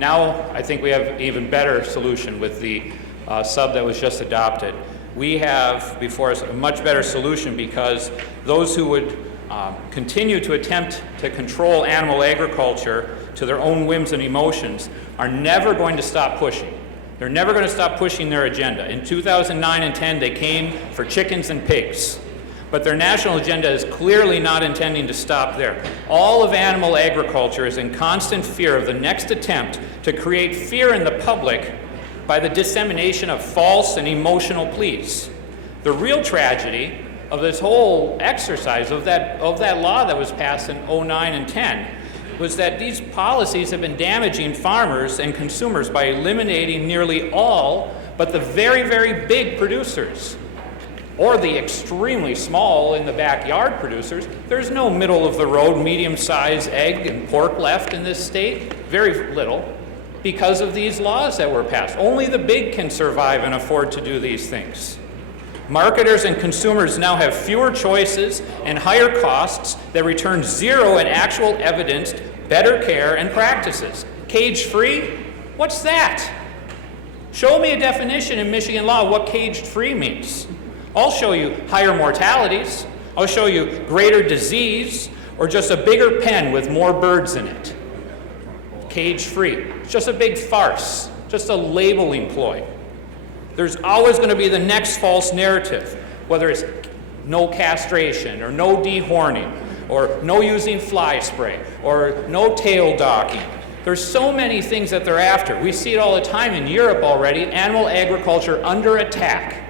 Now I think we have an even better solution with the sub that was just adopted. We have before us a much better solution because those who would continue to attempt to control animal agriculture to their own whims and emotions are never going to stop pushing. They're never going to stop pushing their agenda. In 2009 and 10, they came for chickens and pigs. But their national agenda is clearly not intending to stop there. All of animal agriculture is in constant fear of the next attempt to create fear in the public by the dissemination of false and emotional pleas. The real tragedy of this whole exercise of that law that was passed in 2009 and 10 was that these policies have been damaging farmers and consumers by eliminating nearly all but the very, very big producers or the extremely small in the backyard producers. There's no middle of the road, medium-sized egg and pork left in this state, very little, because of these laws that were passed. Only the big can survive and afford to do these things. Marketers and consumers now have fewer choices and higher costs that return zero in actual evidenced better care and practices. Cage-free? What's that? Show me a definition in Michigan law of what caged-free means. I'll show you higher mortalities, I'll show you greater disease, or just a bigger pen with more birds in it. Cage-free. It's just a big farce, just a labeling ploy. There's always going to be the next false narrative, whether it's no castration, or no dehorning, or no using fly spray, or no tail docking. There's so many things that they're after. We see it all the time in Europe already, animal agriculture under attack.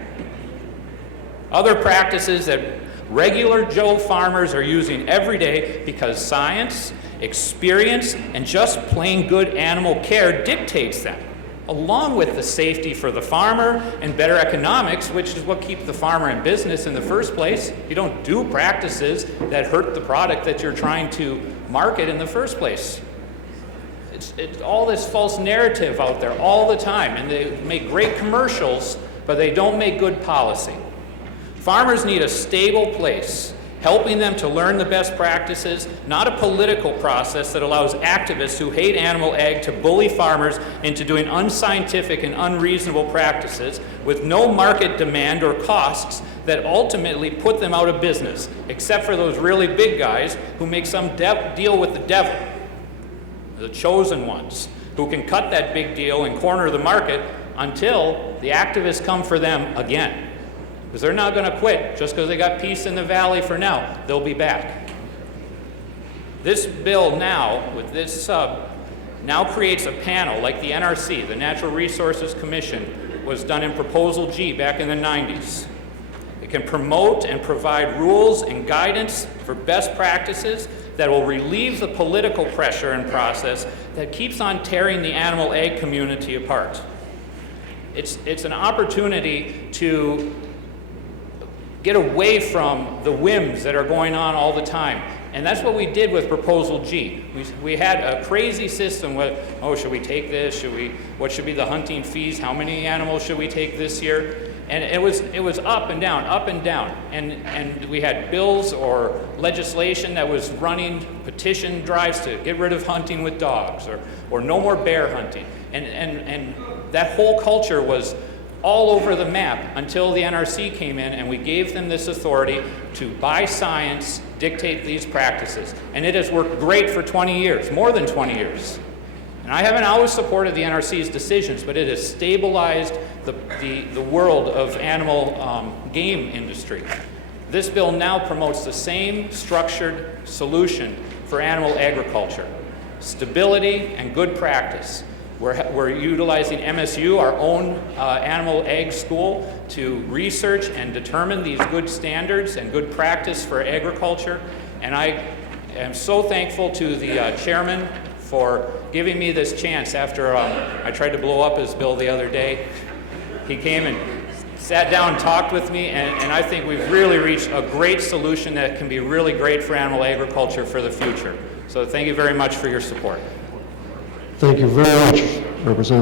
Other practices that regular Joe farmers are using every day because science, experience, and just plain good animal care dictates them, along with the safety for the farmer and better economics, which is what keeps the farmer in business in the first place. You don't do practices that hurt the product that you're trying to market in the first place. It's all this false narrative out there all the time, and they make great commercials, but they don't make good policy. Farmers need a stable place, helping them to learn the best practices, not a political process that allows activists who hate animal ag to bully farmers into doing unscientific and unreasonable practices with no market demand or costs that ultimately put them out of business, except for those really big guys who make some deal with the devil, the chosen ones, who can cut that big deal and corner the market until the activists come for them again. Because they're not going to quit just because they got peace in the valley for now. They'll be back. This bill now, with this sub, now creates a panel like the NRC, the Natural Resources Commission, was done in Proposal G back in the 90s. It can promote and provide rules and guidance for best practices that will relieve the political pressure and process that keeps on tearing the animal ag community apart. It's an opportunity to get away from the whims that are going on all the time. And that's what we did with Proposal G. We had a crazy system with, oh, should we take this? What should be the hunting fees? How many animals should we take this year? And it was up and down, up and down. And we had bills or legislation that was running petition drives to get rid of hunting with dogs or no more bear hunting. And that whole culture was all over the map until the NRC came in and we gave them this authority to, by science, dictate these practices. And it has worked great for 20 years, more than 20 years. And I haven't always supported the NRC's decisions, but it has stabilized the world of animal game industry. This bill now promotes the same structured solution for animal agriculture: stability and good practice. We're utilizing MSU, our own animal ag school, to research and determine these good standards and good practice for agriculture. And I am so thankful to the chairman for giving me this chance after I tried to blow up his bill the other day. He came and sat down and talked with me, and I think we've really reached a great solution that can be really great for animal agriculture for the future. So thank you very much for your support. Thank you very much, Representative.